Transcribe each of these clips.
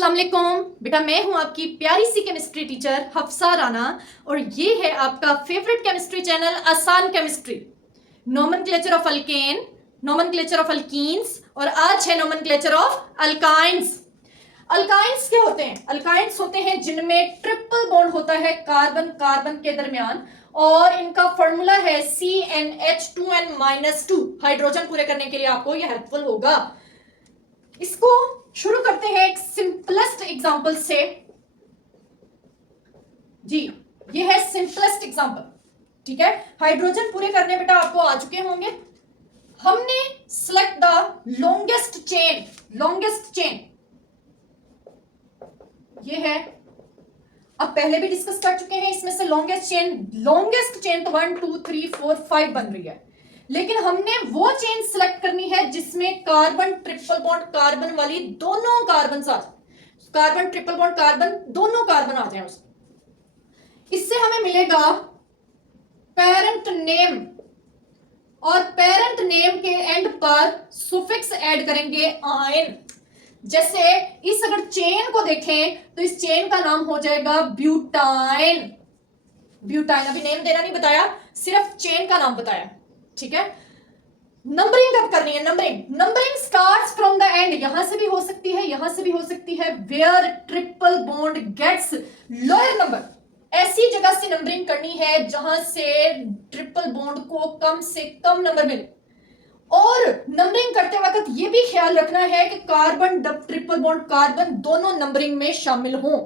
अस्सलाम वालेकुम बेटा, मैं हूं आपकी प्यारी सी केमिस्ट्री टीचर हफ्सा राना और ये है आपका favourite chemistry channel Aasan chemistry. Nomenclature of alkane, nomenclature of alkenes और आज है नोमेनक्लेचर ऑफ अल्काइंस। अल्काइंस क्या होते हैं? अल्काइंस होते हैं जिनमें ट्रिपल बॉन्ड होता है कार्बन कार्बन के दरमियान और इनका फॉर्मूला है CnH2n-2। हाइड्रोजन पूरे करने के लिए आपको यह हेल्पफुल होगा। इसको शुरू करते हैं एक सिंपलेस्ट एग्जांपल से। जी, ये है सिंपलेस्ट एग्जांपल। ठीक है, हाइड्रोजन पूरे करने बेटा आपको आ चुके होंगे। हमने select the longest chain, longest chain ये है। अब पहले भी डिस्कस कर चुके हैं, इसमें से लॉन्गेस्ट चेन तो 1 2 3 4 5 बन रही है, लेकिन हमने वो चेन सिलेक्ट करनी है जिसमें कार्बन ट्रिपल बॉन्ड कार्बन वाली दोनों कार्बन आ जाए, कार्बन ट्रिपल बॉन्ड कार्बन दोनों कार्बन आ जाए उसमें। इससे हमें मिलेगा पेरेंट नेम और पेरेंट नेम के एंड पर सुफिक्स ऐड करेंगे आयन। जैसे इस अगर चेन को देखें तो इस चेन का नाम हो जाएगा ब्यूटाइन। ब्यूटाइन, अभी नेम देना नहीं बताया, सिर्फ चेन का नाम बताया। ठीक है, नंबरिंग कब करनी है? Numbering starts from the end. यहां से भी हो सकती है, यहां से भी हो सकती है। Where triple bond gets lower number, ऐसी जगह से नंबरिंग करनी है जहां से ट्रिपल बॉन्ड को कम से कम नंबर मिले। और नंबरिंग करते वक्त ये भी ख्याल रखना है कि कार्बन ट्रिपल बॉन्ड कार्बन दोनों नंबरिंग में शामिल हों,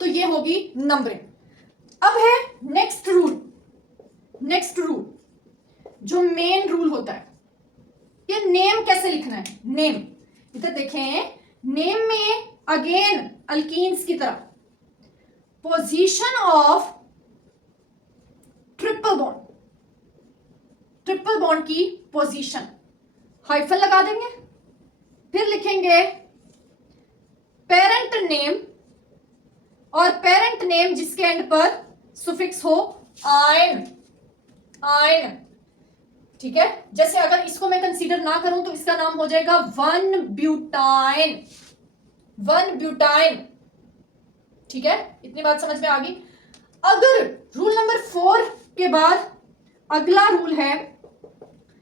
तो ये होगी नंबरिंग। अब है नेक्स्ट रूल। नेक्स्ट रूल जो मेन रूल होता है, ये नेम कैसे लिखना है? नेम इधर देखें, नेम में अगेन अल्कीन्स की तरह position of triple bond, triple bond की पोजीशन, हाइफन लगा देंगे, फिर लिखेंगे पेरेंट नेम और पेरेंट नेम जिसके एंड पर सुफिक्स हो आयन, आयन। ठीक है, जैसे अगर इसको मैं कंसीडर ना करूं तो इसका नाम हो जाएगा 1 ब्यूटाइन, 1 ब्यूटाइन। ठीक है, इतनी बात समझ में आ गई। अगर रूल नंबर 4 के बाद अगला रूल है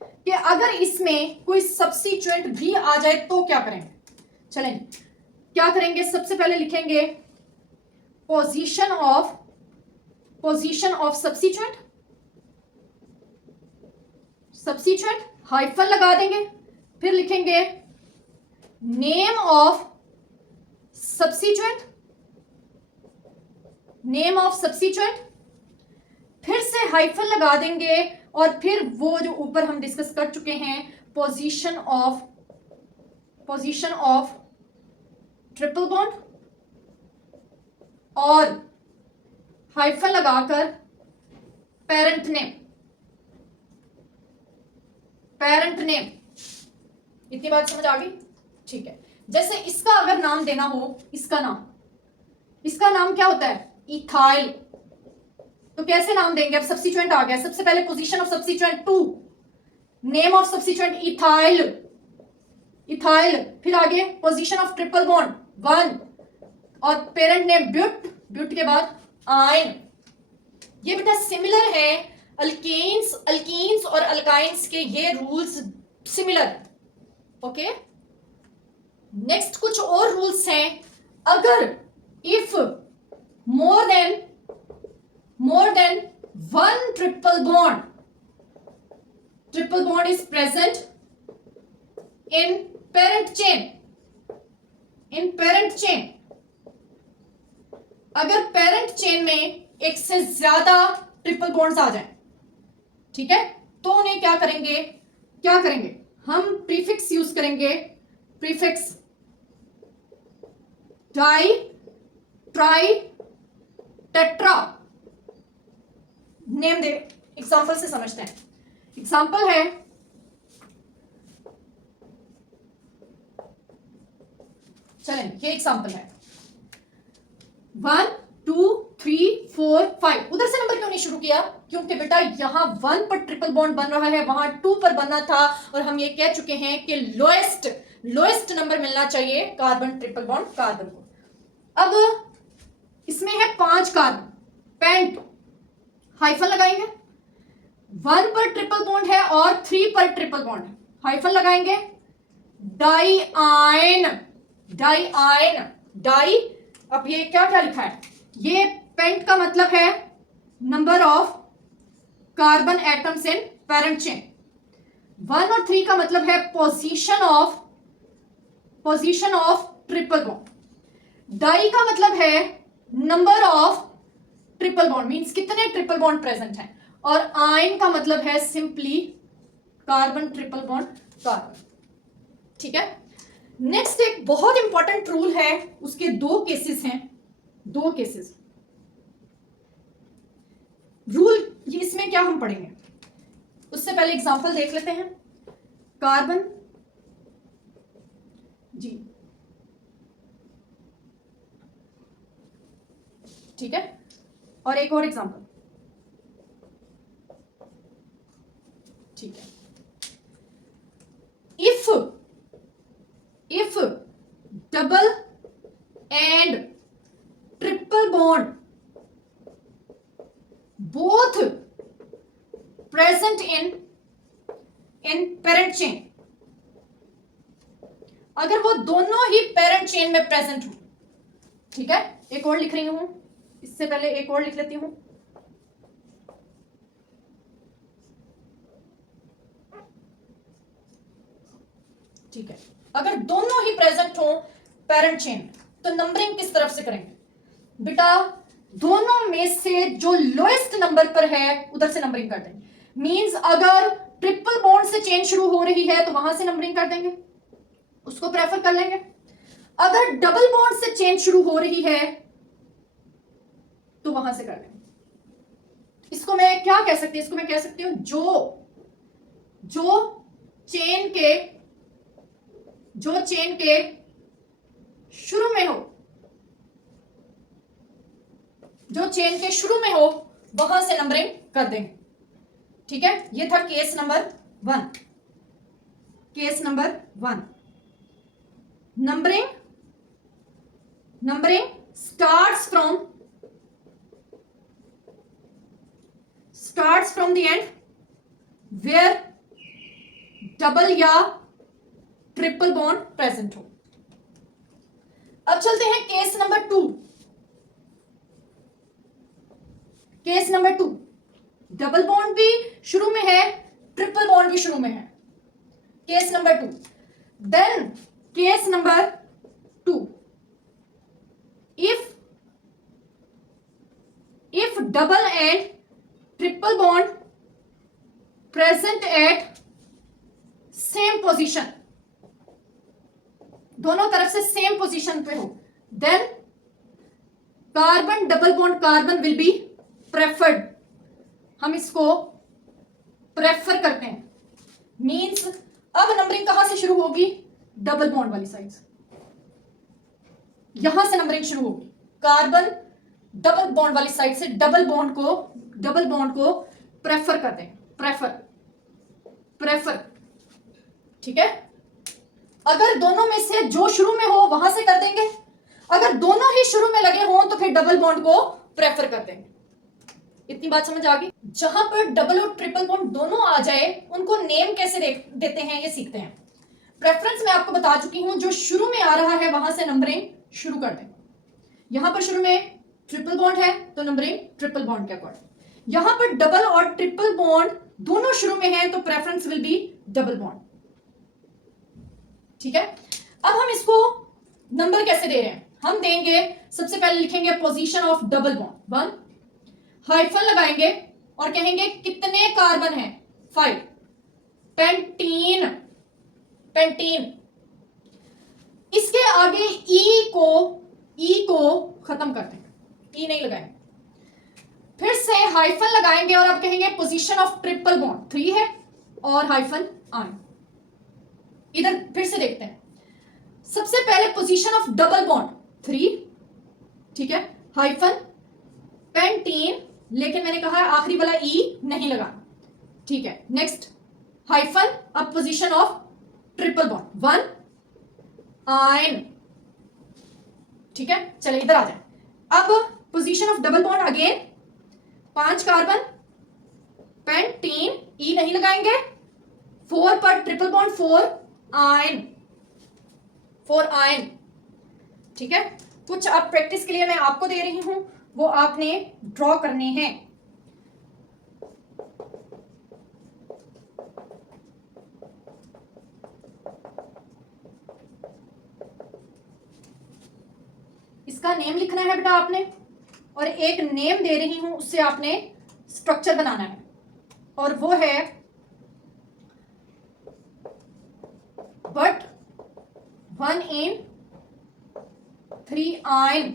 कि अगर इसमें कोई सब्स्टिट्यूएंट भी आ जाए तो क्या करेंगे? चलें, क्या करेंगे? सबसे पहले लिखेंगे position of substituent, substituent hyphen लगा देंगे, फिर लिखेंगे name of substituent, name of substituent, फिर से हाइफन लगा देंगे और फिर वो जो ऊपर हम डिस्कस कर चुके हैं पोजीशन ऑफ ट्रिपल बॉन्ड और हाइफन लगाकर पेरेंट नेम, पेरेंट नेम। इतनी बात समझ आ गई? ठीक है, जैसे इसका अगर नाम देना हो, इसका नाम क्या होता है? इथाइल। तो कैसे नाम देंगे? अब सब्स्टिट्यूएंट आ गया, सबसे पहले position of substituent 2, name of substituent ethyl, ethyl, फिर आगे पोजीशन ऑफ ट्रिपल बॉन्ड 1 और पेरेंट नेम ब्यूट के बाद आयन। ये बेटा सिमिलर है अल्कीन्स और अल्काइंस के, ये रूल्स सिमिलर। ओके, नेक्स्ट कुछ और रूल्स हैं। अगर if more than 1 triple bond is present in parent chain, अगर पेरेंट चेन में एक से ज्यादा ट्रिपल बॉन्ड्स आ जाएं, ठीक है, तो उन्हें क्या करेंगे? हम प्रीफिक्स यूज करेंगे, prefix di, tri, tetra. Name दे, एग्जांपल से समझते हैं। एग्जांपल है चलें, ये एग्जांपल है 1 2 3 4 5। उधर से नंबर क्यों नहीं शुरू किया? क्योंकि बेटा यहां 1 पर ट्रिपल बॉन्ड बन रहा है, वहां 2 पर बनना था और हम ये कह चुके हैं कि लोएस्ट लोएस्ट नंबर मिलना चाहिए कार्बन ट्रिपल बॉन्ड कार्बन को। अब इसमें है 5 कार्बन, पेंट, हाइफन लगाएंगे, 1 पर ट्रिपल बॉन्ड है और 3 पर ट्रिपल बॉन्ड है, हाइफन लगाएंगे, di yne, di yne, di, अब ये क्या क्या लिखा है, ये पेंट का मतलब है number of carbon atoms in parent chain, 1 और 3 का मतलब है position of triple bond, di का मतलब है number of triple bond, means कितने ट्रिपल बॉन्ड प्रेजेंट हैं, और आयन का मतलब है simply carbon triple bond carbon. ठीक है, नेक्स्ट एक बहुत इंपॉर्टेंट रूल है, उसके 2 केसेस हैं, 2 केसेस रूल, ये इसमें क्या हम पढ़ेंगे, उससे पहले एग्जांपल देख लेते हैं। कार्बन जी, ठीक है, और एक और एग्जांपल, ठीक है, if double and triple bond both present in parent chain, अगर वो दोनों ही पेरेंट चेन में प्रेजेंट हो, ठीक है, एक और लिख रही हूं, इससे पहले एक और लिख लेती हूं, ठीक है, अगर दोनों ही प्रेजेंट हो पेरेंट चेन में, तो नंबरिंग किस तरफ से करेंगे बेटा, दोनों में से जो लोएस्ट नंबर पर है उधर से नंबरिंग कर देंगे, मींस अगर ट्रिपल बॉन्ड से चेन शुरू हो रही है तो वहां से नंबरिंग कर देंगे, उसको प्रेफर कर लेंगे, अगर डबल बॉन्ड से चेन शुरू हो रही है तो वहां से कर लेंगे। इसको मैं क्या कह सकती हूं, इसको मैं कह सकती हूं जो चेन के शुरू में हो, जो चेन के शुरू में हो वहां से नंबरिंग कर देंगे। ठीक है, ये था case number 1, case number 1। Numbering starts from the end where double या ट्रिपल बॉन्ड प्रेजेंट हो। अब चलते हैं case number 2। Case number 2, double bond भी शुरू में है, ट्रिपल बॉन्ड भी शुरू में है, case number 2। Then case number 2, if double and triple bond present at same position, दोनों तरफ से सेम पोजीशन पे हो, then carbon double bond carbon will be preferred, हम इसको प्रेफर करते हैं, मींस अब नंबरिंग कहां से शुरू होगी, डबल बॉन्ड वाली साइड से, यहां से नंबरिंग शुरू होगी, कार्बन डबल बॉन्ड वाली साइड से डबल बॉन्ड को प्रेफर करते हैं, प्रेफर। ठीक है, अगर दोनों में से जो शुरू में हो वहां से कर देंगे, अगर दोनों ही शुरू में लगे हों तो फिर डबल बॉन्ड को प्रेफर कर देंगे। इतनी बात समझ आ गई। जहां पर डबल और ट्रिपल बॉन्ड दोनों आ जाए उनको नेम कैसे देते हैं ये सीखते हैं। प्रेफरेंस मैं आपको बता चुकी हूं, जो शुरू में आ रहा है वहां से नंबरिंग शुरू कर दें। यहां पर शुरू में ट्रिपल बॉन्ड है तो नंबरिंग ट्रिपल बॉन्ड के अकॉर्डिंग, यहां पर डबल और ट्रिपल बॉन्ड दोनों शुरू में है तो preference will be double bond. ठीक है, अब हम इसको नंबर कैसे दे रहे हैं, हम देंगे, सबसे पहले लिखेंगे position of double bond 1, hyphen लगाएंगे और कहेंगे कितने कार्बन हैं, 5, पेंटीन, इसके आगे ई को खत्म कर देंगे, ई नहीं लगाएंगे, फिर से हाइफन लगाएंगे और अब कहेंगे पोजीशन ऑफ ट्रिपल बॉन्ड 3 है और हाइफन आयन। इधर फिर से देखते हैं, सबसे पहले पोजीशन ऑफ डबल बॉन्ड 3, ठीक है, हाइफन पेंटीन, लेकिन मैंने कहा आखिरी वाला ई नहीं लगाना, ठीक है। नेक्स्ट हाइफन, अब position of triple bond 1, yne. ठीक है, चलिए इधर आ जाए। अब position of double bond again 5 carbon, pentene, e नहीं लगाएंगे, 4 पर ट्रिपल बॉन्ड 4 आयन, 4 आयन। ठीक है, कुछ अब प्रैक्टिस के लिए मैं आपको दे रही हूं, वो आपने ड्रॉ करने हैं। इसका नेम लिखना है बेटा आपने, और एक नेम दे रही हूं उससे आपने स्ट्रक्चर बनाना है, और वो है बट 1 in 3 आयन।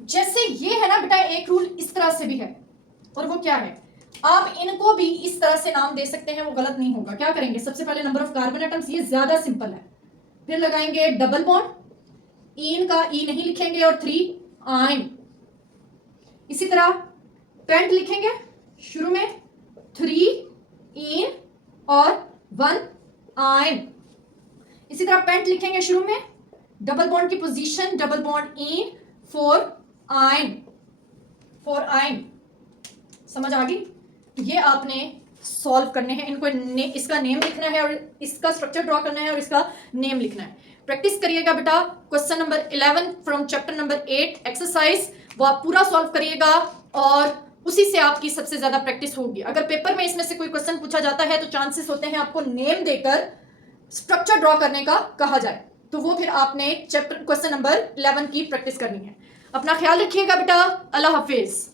जैसे ये है ना बेटा, एक रूल इस तरह से भी है, और वो क्या है, आप इनको भी इस तरह से नाम दे सकते हैं, वो गलत नहीं होगा। क्या करेंगे, सबसे पहले नंबर ऑफ कार्बन एटम्स, ये ज्यादा सिंपल है, फिर लगाएंगे डबल बॉन्ड, इन का ई नहीं लिखेंगे और 3 आयन। इसी तरह पेंट लिखेंगे शुरू में 3 इन और 1 आयन। इसी तरह पेंट लिखेंगे शुरू में, डबल बॉन्ड की position double bond in 4 ion, 4 ion. समझ आ गई? ये आपने सॉल्व करने हैं, इनको इसका नेम लिखना है और इसका स्ट्रक्चर ड्रॉ करना है और इसका नेम लिखना है। प्रैक्टिस करिएगा बेटा। Question number 11 from chapter number 8 exercise, वो आप पूरा सॉल्व करिएगा और उसी से आपकी सबसे ज्यादा प्रैक्टिस होगी। अगर पेपर में इसमें से कोई क्वेश्चन पूछा जाता है तो चांसेस होते हैं आपको नेम देकर स्ट्रक्चर ड्रॉ करने का कहा जाए, तो वो फिर आपने चैप्टर क्वेश्चन नंबर 11 की प्रैक्टिस करनी है। अपना ख्याल रखिएगा बेटा। अल्लाह हाफिज।